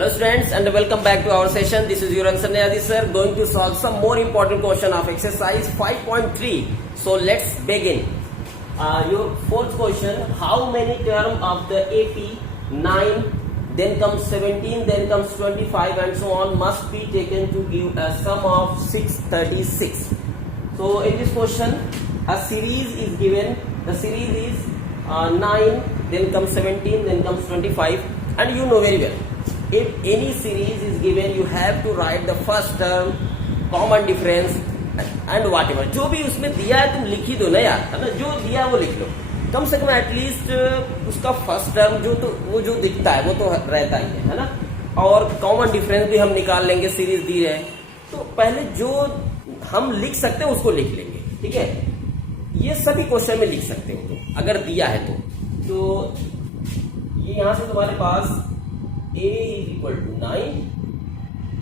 Hello students and welcome back to our session. This is your answer Nayadi sir going to solve some more important question of exercise 5.3. So let's begin. Your fourth question, how many terms of the AP 9, then comes 17, then comes 25 and so on must be taken to give a sum of 636. So in this question a series is given. The series is 9, then comes 17, then comes 25 and you know very well. If any series is given, you have to write the first term, common difference and whatever. जो भी उसमें दिया है तुम लिख ही दो ना यार, है ना, जो दिया वो लिख लो. कम से कम एटलीस्ट उसका फर्स्ट टर्म जो तो वो जो दिखता है वो तो रहता ही है ना. और कॉमन डिफरेंस भी हम निकाल लेंगे, सीरीज दी है तो पहले जो हम लिख सकते हैं उसको लिख लेंगे. ठीक है, ये सभी क्वेश्चन में लिख सकते हो तो अगर दिया है तो ये यहां से तुम्हारे पास a is equal to 9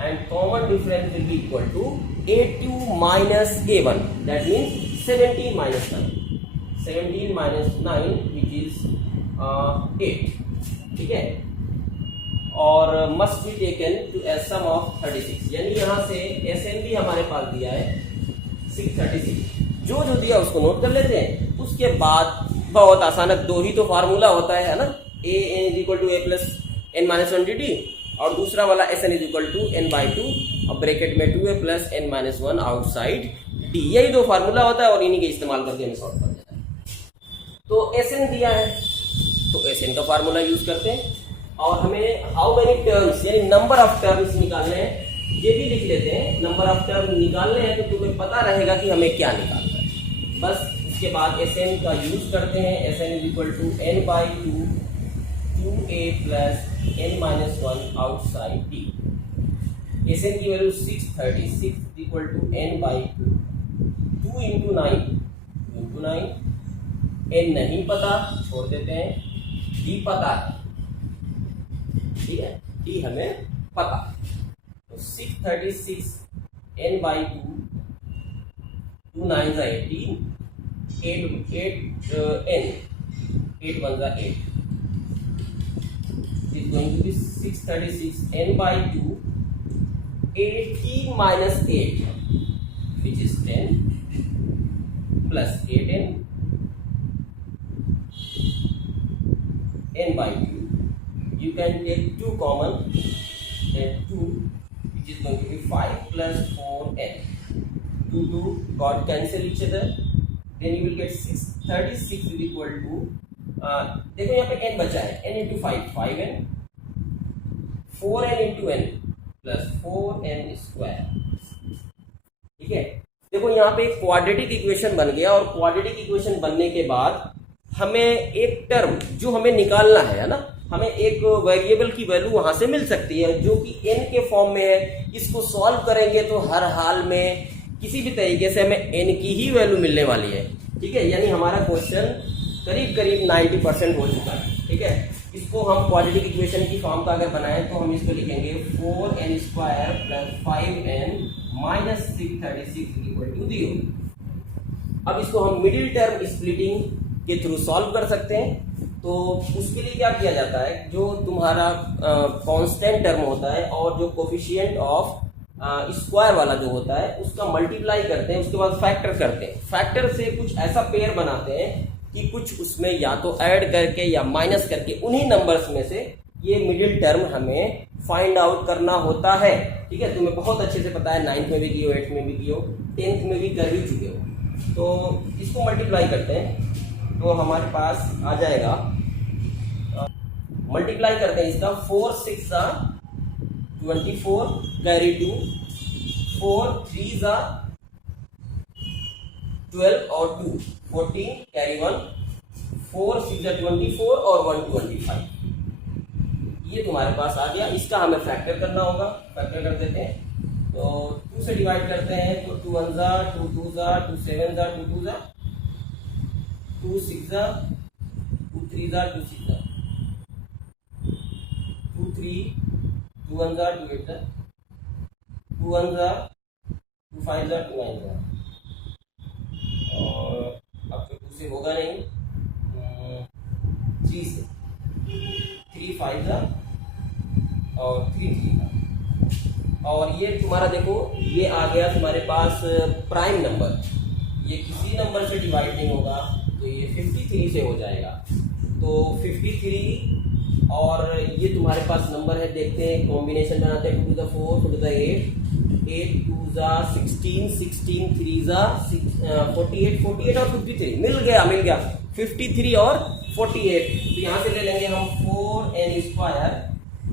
and common difference will be equal to a2 minus a1, that means 17 minus 9, 17 minus 9 which is 8. ठीक है, और must be taken to a sum of 36, यानी यहाँ से SN भी हमारे पास दिया है 636. जो दिया उसको नोट कर लेते हैं. उसके बाद बहुत आसान है, दो ही तो फार्मूला होता है ना, a n is equal to a plus n minus 1 dt और दूसरा वाला S N is equal to n by 2 और ब्रैकेट में 2a plus n minus 1 outside d. यही दो फार्मूला होता है और इन्हीं के इस्तेमाल करके हमें सॉल्व कर देना है. तो एस एन दिया है तो एस एन का फार्मूला यूज करते हैं और हमें हाउ मेनी टर्म्स यानी नंबर ऑफ टर्म्स निकालने हैं, ये भी लिख लेते हैं. नंबर ऑफ टर्म निकालने हैं तो तुम्हें पता रहेगा कि हमें क्या निकालना है. बस इसके बाद एस एन का यूज करते हैं. S N is equal to n by 2a plus n minus 1 outside d. Sn की value 636 equal to n by 2 into 9 n नहीं पता छोड़ देते हैं, d पता है. ठीक है, d हमें पता. तो 636 n बाई 2 9 जा 18 8 8 1 जा 8 is going to be 636 n by 2 18 minus 8 which is 10 plus 8n n by 2. You can take 2 common, then 2 which is going to be 5 plus 4n. 2 got cancel each other, then you will get 636 is equal to देखो यहाँ पे n बचा है, n into 5n 4n into n plus 4n square. ठीक है, देखो यहाँ पे एक क्वाड्रेटिक इक्वेशन बन गया और क्वाड्रेटिक इक्वेशन बनने के बाद हमें एक टर्म जो हमें निकालना है ना, हमें एक वेरिएबल की वैल्यू वहां से मिल सकती है जो कि n के फॉर्म में है. इसको सॉल्व करेंगे तो हर हाल में किसी भी तरीके से हमें n की ही वैल्यू मिलने वाली है. ठीक है, यानी हमारा क्वेश्चन करीब 90% हो चुका है. ठीक है, इसको हम क्वाड्रेटिक इक्वेशन की फॉर्म का अगर बनाएं तो हम इसको लिखेंगे 4n square plus 5n minus 636 equal to 0. अब इसको हम मिडिल टर्म स्प्लिटिंग के थ्रू सॉल्व कर सकते हैं. तो उसके लिए क्या किया जाता है, जो तुम्हारा कांस्टेंट टर्म होता है और जो कोफिशिएंट ऑफ स्क्वायर वाला जो होता है उसका मल्टीप्लाई करते हैं, उसके बाद फैक्टर करते हैं. फैक्टर से कुछ ऐसा पेयर बनाते हैं कि कुछ उसमें या तो ऐड करके या माइनस करके उन्हीं नंबर्स में से ये मिडिल टर्म हमें फाइंड आउट करना होता है. ठीक है, तुम्हें बहुत अच्छे से पता है, 9th में भी कियो, 8th में भी कियो, 10th में भी कर ही चुके हो. तो इसको मल्टीप्लाई करते हैं तो हमारे पास आ जाएगा, मल्टीप्लाई करते हैं इसका 4 6 24 कैरी 2 4 3 12 और 2 14 कैरी 1 4 6 24 और 1 25. ये तुम्हारे पास आ गया. इसका हमें फैक्टर करना होगा. फैक्टर कर देते हैं तो 2 से डिवाइड करते हैं तो 2 1 जा 2 2 जा 2 7 जा 2 2 जा 2 6 जा 2 3 जा 2 6 जा 2 3 2 1 जा 2 8 जा 2 1 जा 2 5 जा 2 9 जा. और अब तो 2 से होगा नहीं, 3 से 3 5 जा और 3 3 का, और ये तुम्हारा देखो ये आ गया तुम्हारे पास प्राइम नंबर, ये किसी नंबर से डिवाइड नहीं होगा तो ये 53 से हो जाएगा। तो 53 और ये तुम्हारे पास नंबर है, देखते हैं कॉम्बिनेशन बनाते हैं, 2 to the 4 2 to the 8 2 जा 16 16 3 जा 48 48 और 53 मिल गया 53 और 48। तो यहाँ से ले लेंगे हम 4n²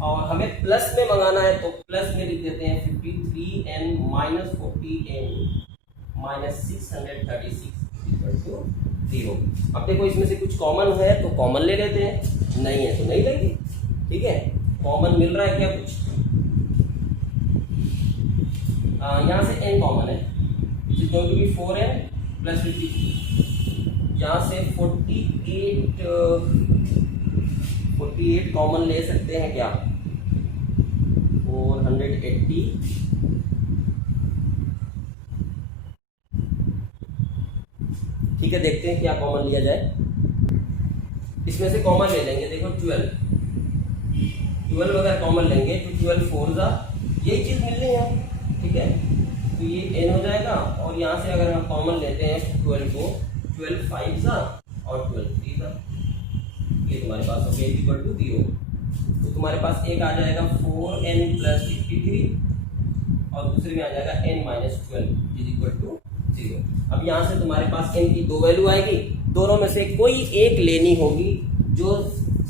और हमें प्लस में मंगाना है तो प्लस में लिख देते हैं 53n माइनस 40n माइनस 636 0। अब देखो इसमें से कुछ कॉमन है तो कॉमन ले लेते हैं, नहीं है तो नहीं लेंगे, ठीक है। कॉमन मिल रहा है क्या कुछ? यहाँ से n कॉमन है, which is going to be 4n plus 53। यहाँ से 48 कॉमन ले सकते हैं क्या? 480 ठीक है, देखते हैं क्या कॉमन लिया जाए। इसमें से कॉमन ले लेंगे, देखो 12 अगर कॉमन लेंगे तो 12 4 जा यही चीज मिलनी है, ठीक है। तो ये n हो जाएगा और यहाँ से अगर हम कॉमन लेते हैं 12 को, 12 5 जा और 12 3 जा, ये तुम्हारे पास हो गया इक्वल टू 0। तो तुम्हारे पास एक आ जाएगा 4n प्लस 53 और दूसरे में आ जाएगा n minus 12 is equal to 0। अब यहाँ से तुम्हारे पास n की 2 वैल्यू आएगी, दोनों में से कोई एक लेनी होगी, जो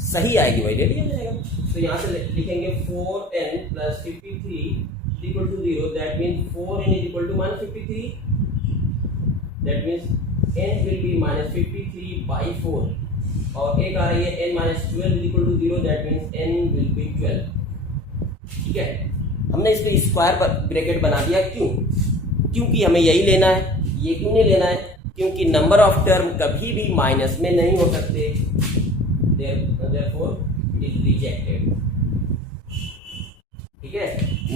सही आएगी वही ले लिया जाएगा। तो यहाँ से लिखेंगे 4n plus 53 equal to 0, that means 4n is equal to minus 53, that means n will be minus 53 by 4 और एक आ रही है n minus 12 equal to 0, that means n will be 12, ठीक है। हमने इसको स्क्वायर ब्रैकेट बना दिया, क्योंकि हमें यही लेना है। ये क्यों नहीं लेना है? क्योंकि नंबर ऑफ टर्म कभी भी माइनस में नहीं हो सकते, therefore it is rejected, ठीक है।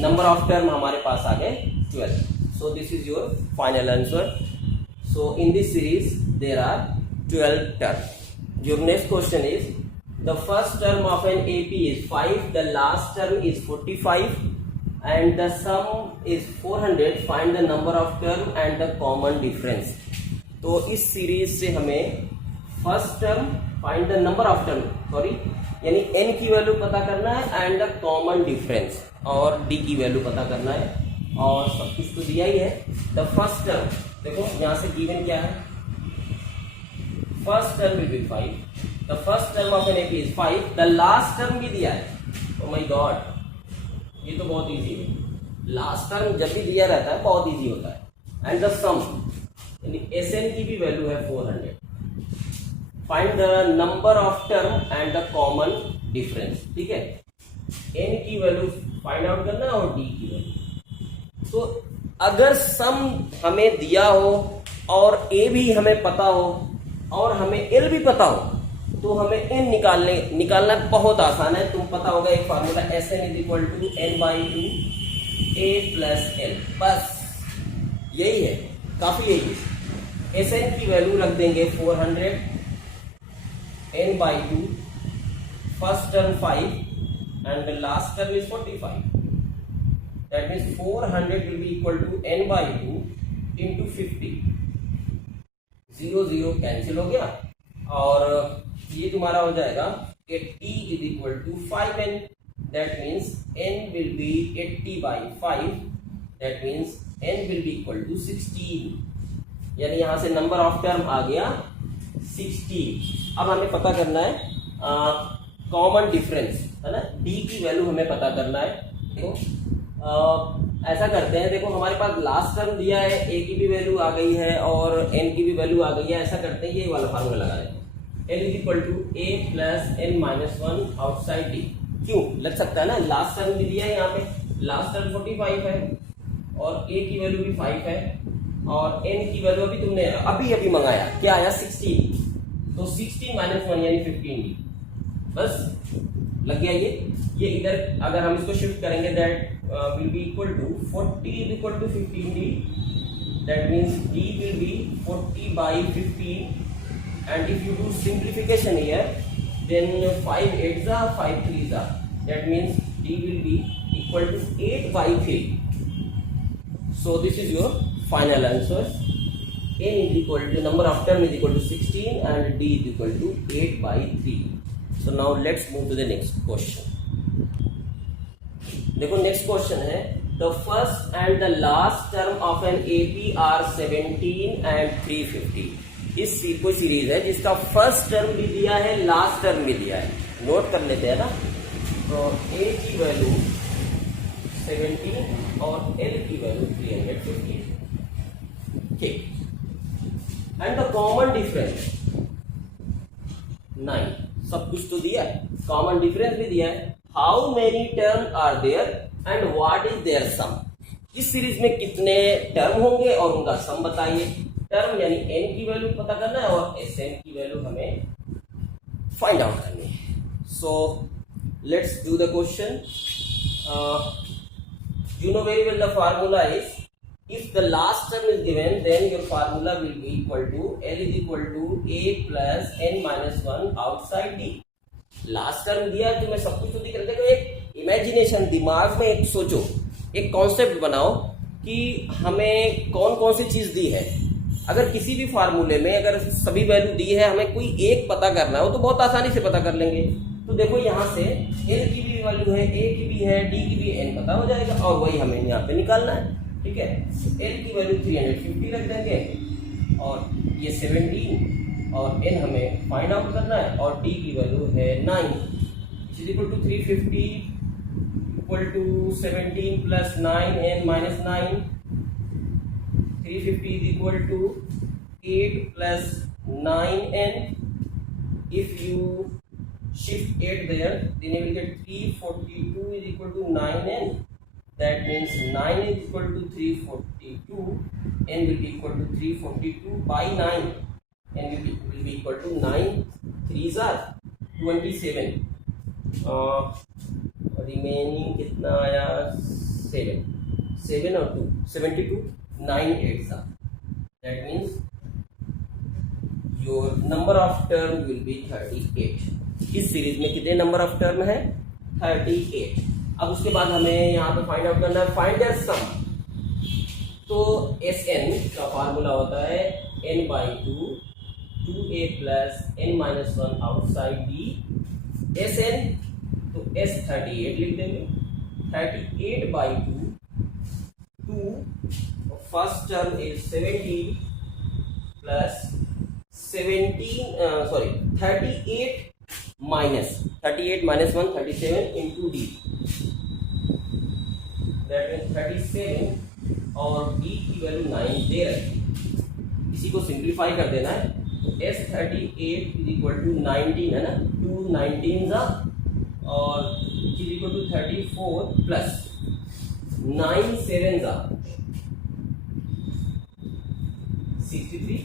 नंबर ऑफ टर्म हमारे पास आ गए 12, so this is your final answer। So in this series there are 12 terms. Your next question is, the first term of an AP is 5, the last term is 45 and the sum is 400, find the number of term and the common difference। तो इस series से हमें first term, find the number of term, sorry यानी n की value पता करना है and the common difference, और d की वैल्यू पता करना है, और सब कुछ तो दिया ही है। द फर्स्ट टर्म देखो यहाँ से गिवन क्या है, first term will be 5, the first term of an AP is 5, the last term भी दिया है। ओह माय गॉड, ये तो बहुत इजी है, लास्ट टर्म जब भी दिया रहता है बहुत इजी होता है। एंड द सम यानी Sn की भी वैल्यू है 400, find the number of term and the common difference, ठीक है। n की वैल्यू फाइंड आउट करना है और d की वैल्यू। तो अगर सम हमें दिया हो और a भी हमें पता हो और हमें l भी पता हो तो हमें n निकालना बहुत आसान है। तुम पता होगा एक formula, Sn is equal to n/2 a plus l, बस यही है, काफी यही है। Sn की वैल्यू रख देंगे 400, n/2, first term 5 and the last term is 45, that means 400 will be equal to n/2 into 50, 0 0 cancel हो गया और ये तुम्हारा हो जाएगा 80 is equal to 5n, that means n will be 80/5, that means n will be equal to 16, यानी यहां से नंबर ऑफ टर्म आ गया 16। अब हमें पता करना है कॉमन डिफरेंस, है ना, d की वैल्यू हमें पता करना है। देखो ऐसा करते हैं, देखो हमारे पास लास्ट टर्म दिया है, a की भी वैल्यू आ गई है और n की भी वैल्यू आ गई है। ऐसा करते हैं, ये वाला फार्मूला लगा लेते हैं, n is equal to a plus n minus 1 outside d। क्यों लग सकता है ना, लास्ट टर्म भी दिया है, यहाँ पे लास्ट टर्म 45 है और a की वैल्यू भी 5 है और n की वैल्यू अभी तुमने अभी मंगाया, क्या आया 16, तो 16 माइनस 1 यानी 15d, बस लग गया। ये इधर अगर हम इसको शिफ्ट करेंगे, that will be equal to 40 is equal to 15d, that means d will be 40/15 and if you do simplification here then 5 8 जा 5 3 जा, that means d d will be equal to 8 by 3. So this is your final answer. N is equal to number of term is equal to 16 and d is equal to 8 by 3. So now let's move to the next question. देखो next question है the first and the last term of an AP are 17 and 350. इस कोई series है जिसका first term भी दिया है last term भी दिया है. नोट कर लेते हैं ना. तो ए की वैल्यू 17 और एल की वैल्यू 350. ठीक. And the common difference 9. सब कुछ तो दिया है, कॉमन डिफरेंस भी दिया है. How many term are there and what is their sum. इस सीरीज में कितने टर्म होंगे और उनका सम बताइए. टर्म यानी n की वैल्यू पता करना है और Sn की वैल्यू हमें फाइंड आउट करनी है. So let's do the question. You know very well the formula is, if the last term is given, then your formula will be equal to L is equal to A plus N minus 1 outside D. Last term दिया है तो मैं सब कुछ तो दिख रहा. देखो एक इमेजिनेशन, दिमाग में एक सोचो, एक कॉन्सेप्ट बनाओ कि हमें कौन कौन सी चीज दी है. अगर किसी भी फार्मूले में अगर सभी वैल्यू दी है, हमें कोई एक पता करना हो तो बहुत आसानी से पता कर लेंगे. तो देखो यहाँ से L की भी वैल्यू है, A की भी है, D की भी, N पता हो जाएगा और वही हमें यहाँ पे निकालना है. ठीक है. L की वैल्यू 350 रख देंगे और ये 17 और n हमें फाइंड आउट करना है और d की वैल्यू है 9. Is equal to 350 equal to 17 plus 9n minus 9. 350 is equal to 8 plus 9n. If you shift 8 there, then you will get 342 is equal to 9n. That means 9 is equal to 342, n will be equal to 342 by 9. And will be equal to 9 3s are 27. Remaining कितना आया 7 और 2 72. 9 8s are. That means your number of term will be 38. इस सीरीज में कितने number of term है 38. अब उसके बाद हमें यहाँ पे फाइंड आउट करना है फाइंड देयर सम. तो Sn का फार्मूला होता है n by 2 2a plus n minus 1 outside D. Sn तो S38 लिख देंगे. 38 by 2 first term is 17 plus 38 minus 1 37 into D. That means 37 और D की वैल्यू 9 दे रखी. इसी को सिंप्लीफाई कर देना है. S38 इज इक्वल टू 19 है ना. 2 19 और is equal to 34 plus 9 7 63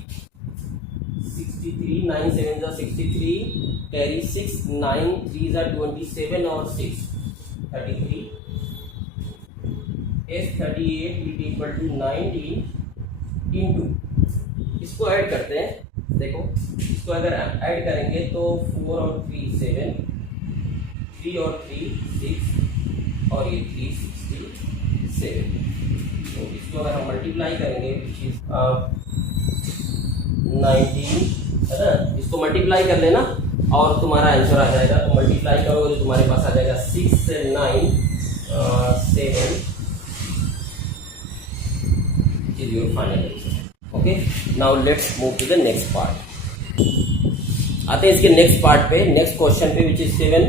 9 7 63 carry 6 9 3 27 और 6 33. S38 will be equal to 19 into, इसको ऐड करते हैं. देखो इसको अगर ऐड करेंगे तो 4 और 3 7, 3 और 3 6 और ये 367. तो इसको अगर हम मल्टीप्लाई करेंगे विच इज 19 है ना. इसको मल्टीप्लाई कर लेना और तुम्हारा आंसर आ जाएगा. तो मल्टीप्लाई करोगे तो तुम्हारे पास आ जाएगा 6 से 9 7 is your final answer. Okay, now let's move to the next part. आते हैं इसके नेक्स्ट पार्ट पे, नेक्स्ट क्वेश्चन पे, which is 7.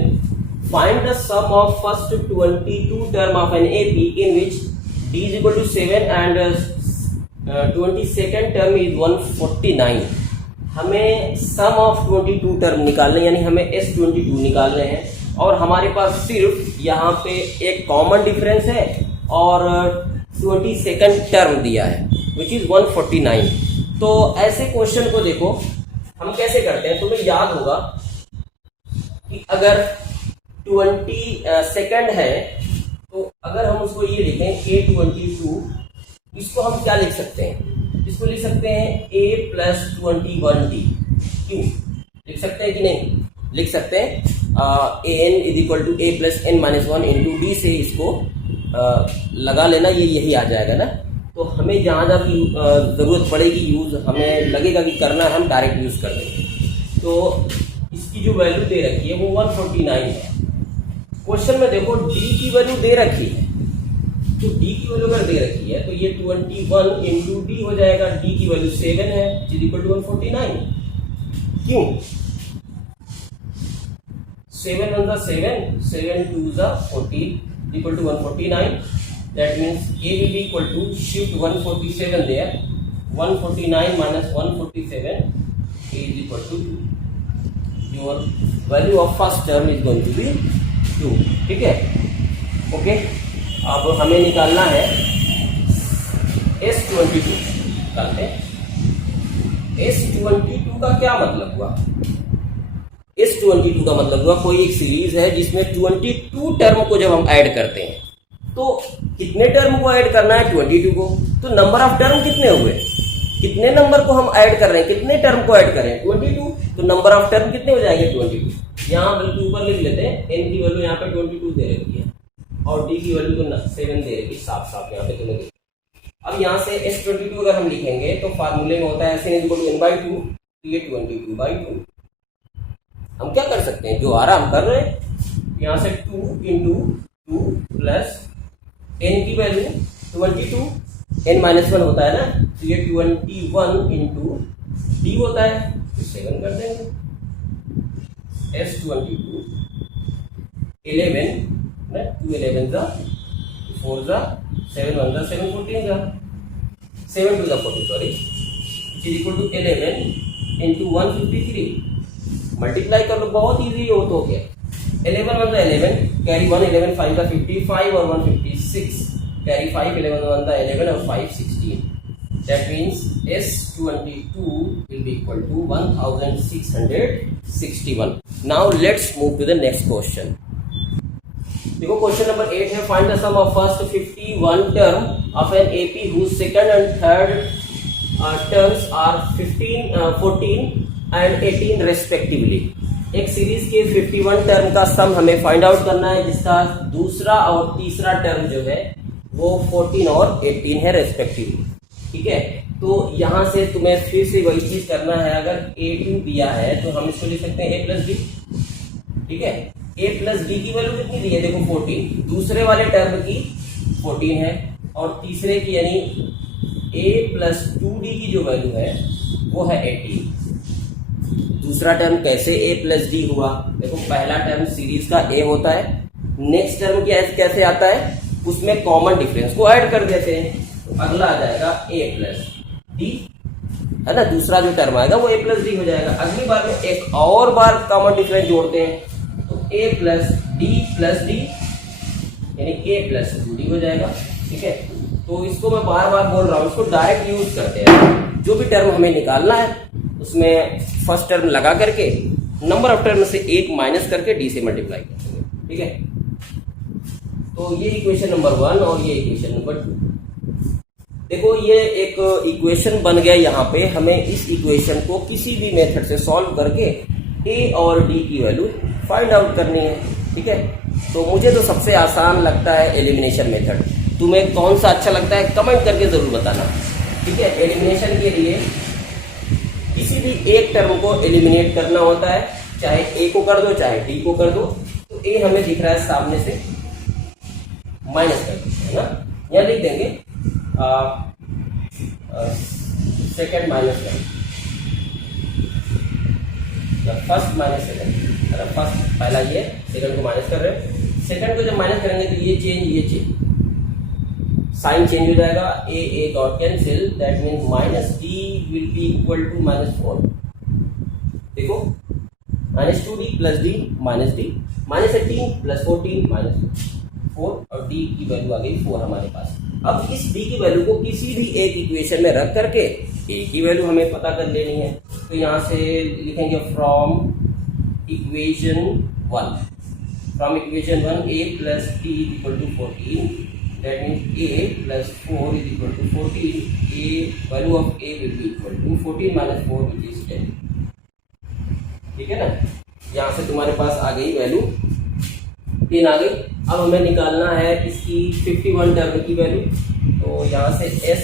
Find the sum of first 22 term of an AP in which d is equal to 7 and 22nd term is 149. हमें सम of 22 term निकालने, यानी हमें S22 निकालने हैं और हमारे पास सिर्फ यहाँ पे एक कॉमन डिफरेंस है और 22nd टर्म दिया है विच इज 149. तो ऐसे क्वेश्चन को देखो हम कैसे करते हैं. तुम्हें याद होगा कि अगर 22nd है तो अगर हम उसको ये लिखें A22, इसको हम क्या लिख सकते हैं. इसको लिख सकते हैं A plus 21D. क्यों लिख सकते हैं कि नहीं लिख सकते हैं. A N is equal to A plus N minus one into D से इसको लगा लेना, ये यही आ जाएगा ना। तो हमें जहाँ जहाँ भी ज़रूरत पड़ेगी यूज़, हमें लगेगा कि करना है, हम डायरेक्ट यूज़ कर देंगे। तो इसकी जो वैल्यू दे रखी है वो 149 है। क्वेश्चन में देखो डी की वैल्यू दे रखी है, तो डी की वैल्यू अगर दे रखी है तो ये 21 इंटू डी हो जाएगा। डी की वैल्यू 7 है, इज इक्वल टू 149। क्यों? 7 1 जा 7, 7 2 जा 14 equal to 149। That means A will be equal to shift 147 there. 149 minus 147 is equal to 2. Your value of first term is going to be 2. ठीक है? Okay, अब हमें निकालना है S22 निकालते हैं। S22 का क्या मतलब हुआ? S22 का मतलब हुआ कोई एक सीरीज है जिसमें 22 टर्म को जब हम ऐड करते हैं, तो कितने टर्म को ऐड करना है? 22 को। तो नंबर ऑफ टर्म कितने हुए? कितने नंबर को हम ऐड कर रहे हैं, कितने टर्म को ऐड कर रहे हैं? 22। तो नंबर ऑफ टर्म कितने हो जाएंगे? 22। यहाँ बल्कि ऊपर लिख लेते हैं, एन की वैल्यू यहाँ पे 22 दे रखी है और डी की वैल्यू तो 7 दे रखी, साफ साफ यहाँ पे तुम्हें। अब यहाँ से S22 अगर हम लिखेंगे तो फार्मूले में होता है S N is equal to n/2, तो ये 22/2। हम क्या कर सकते हैं, जो आ रहा हम कर रहे हैं। यहाँ से 2 इंटू 2 प्लस n की वैल्यू 22, n माइनस 1 होता है ना, तो ये 21 इंटू डी होता है, तो 7 कर देंगे। S22 11 ना, 2 11 जा 4 जा 7 1 जा 7 14 जा 7 2 जा 40 sorry, is equal to 11 into 153। Multiply कर लो, बहुत इजी हो तो क्या। 11 1 11 कैरी 1, 11 5 का 55 और 1 56 कैरी 5, 11 1 का 11 और 5 16। That means S22 will be equal to 1661. Now let's move to the next question. देखो क्वेश्चन नंबर 8 है, find the sum of first 51 term of an AP whose second and third terms are 14 and 18 respectively. एक series के 51 term का सम हमें find out करना है, जिसका दूसरा और तीसरा टर्म जो है वो 14 और 18 है रेस्पेक्टिवली। ठीक है, तो यहां से तुम्हें फिर से वही चीज करना है। अगर A2 दिया है तो हम इसको लिख सकते हैं A प्लस डी। ठीक है, A प्लस डी की वैल्यू कितनी दी है? देखो 14, दूसरे वाले टर्म की 14 है और तीसरे की यानी A प्लस 2D की जो वैल्यू है वो है 18। दूसरा टर्म कैसे A प्लस डी हुआ? देखो पहला टर्म सीरीज का A होता है, नेक्स्ट टर्म कैसे आता है, उसमें कॉमन डिफरेंस को ऐड कर देते हैं, तो अगला आ जाएगा A प्लस डी, है ना। दूसरा जो टर्म आएगा वो A प्लस डी हो जाएगा। अगली बार में एक और बार कॉमन डिफरेंस जोड़ते हैं, तो A प्लस डी यानी A प्लस 2D हो जाएगा। ठीक है, तो इसको मैं बार बार बोल रहा हूँ, इसको डायरेक्ट यूज करते हैं। जो भी टर्म हमें निकालना है उसमें फर्स्ट टर्म लगा करके नंबर ऑफ टर्म से 1 माइनस करके डी से मल्टीप्लाई करेंगे। ठीक है, तो ये इक्वेशन नंबर 1 और ये इक्वेशन नंबर 2। देखो ये एक इक्वेशन बन गया। यहाँ पे हमें इस इक्वेशन को किसी भी मेथड से सॉल्व करके A और D की वैल्यू फाइंड आउट करनी है। ठीक है, तो मुझे तो सबसे आसान लगता है एलिमिनेशन मेथड। तुम्हें कौन सा अच्छा लगता है कमेंट करके जरूर बताना। ठीक है, एलिमिनेशन के लिए किसी भी एक टर्म को एलिमिनेट करना होता है, चाहे A को कर दो चाहे D को कर दो। तो A हमें दिख रहा है सामने से, माइनस कर दो, है ना। यहाँ लिख देंगे second minus first minus second. First पहला ये, सेकंड को माइनस कर रहे हैं। सेकंड को जब माइनस करेंगे तो ये चेंज साइन चेंज हो जाएगा। A dot cancel, that means minus D will be equal to -4। देखो -2d plus D minus D, -18 plus 14 -4 और डी की वैल्यू आ गई 4 हमारे पास। अब इस डी की वैल्यू को किसी भी एक इक्वेशन में रख करके ए की वैल्यू हमें पता कर लेनी है। तो यहाँ से लिखेंगे from equation 1 a plus D is equal to 14, that means a plus 4 is equal to 14। a value of a will be equal to 14 minus 4 which is 10। ठीक है ना, यहाँ से तुम्हारे पास आ गई वैल्यू 10 आ गई। अब हमें निकालना है इसकी 51 टर्म की वैल्यू। तो यहाँ से s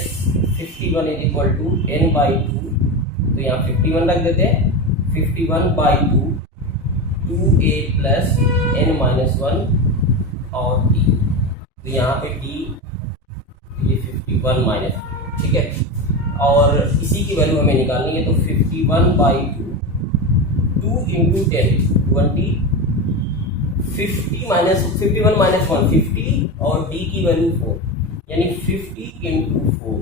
51 is equal to n/2, तो यहाँ 51 रख देते हैं। 51/2 2a प्लस n-1 और d, तो यहाँ पे d ये 51 माइनस, ठीक है। और इसी की वैल्यू हमें निकालनी है, तो 51/2 2 इंटू 10 20, 50 माइनस 51 माइनस 1 50 और d की वैल्यू 4, यानी 50 इंटू 4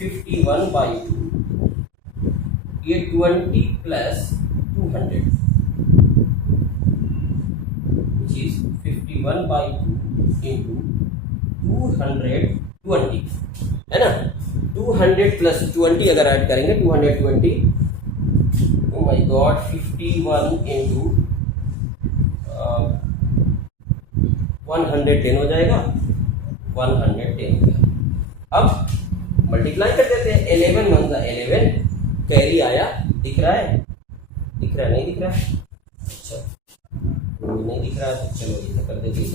51/2, ये 20 प्लस 200 which is 51/2 इंटू 220, है ना। 200 प्लस 20 अगर ऐड करेंगे 220, ओ माय गॉड, 51 इंटू 110 हो जाएगा, 110 हो गया। अब मल्टीप्लाई कर देते हैं, 11 1 सा 11, कैरी आया, दिख रहा है, दिख रहा है, नहीं दिख रहा है, अच्छा नहीं दिख रहा है, तो चलो ये कर देते हैं।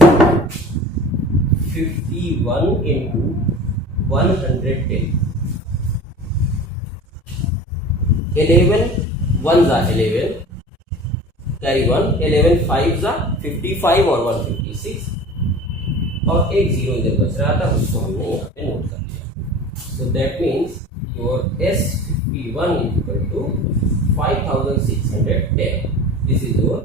51 इंटू 110, 11 1 सा 11, कैरी 1, 11 5 सा 55 और 156, और एक जीरो इधर बच रहा था, उसको हमने यहाँ पे नोट कर दिया। So that means your S51 equal to 5610, this is your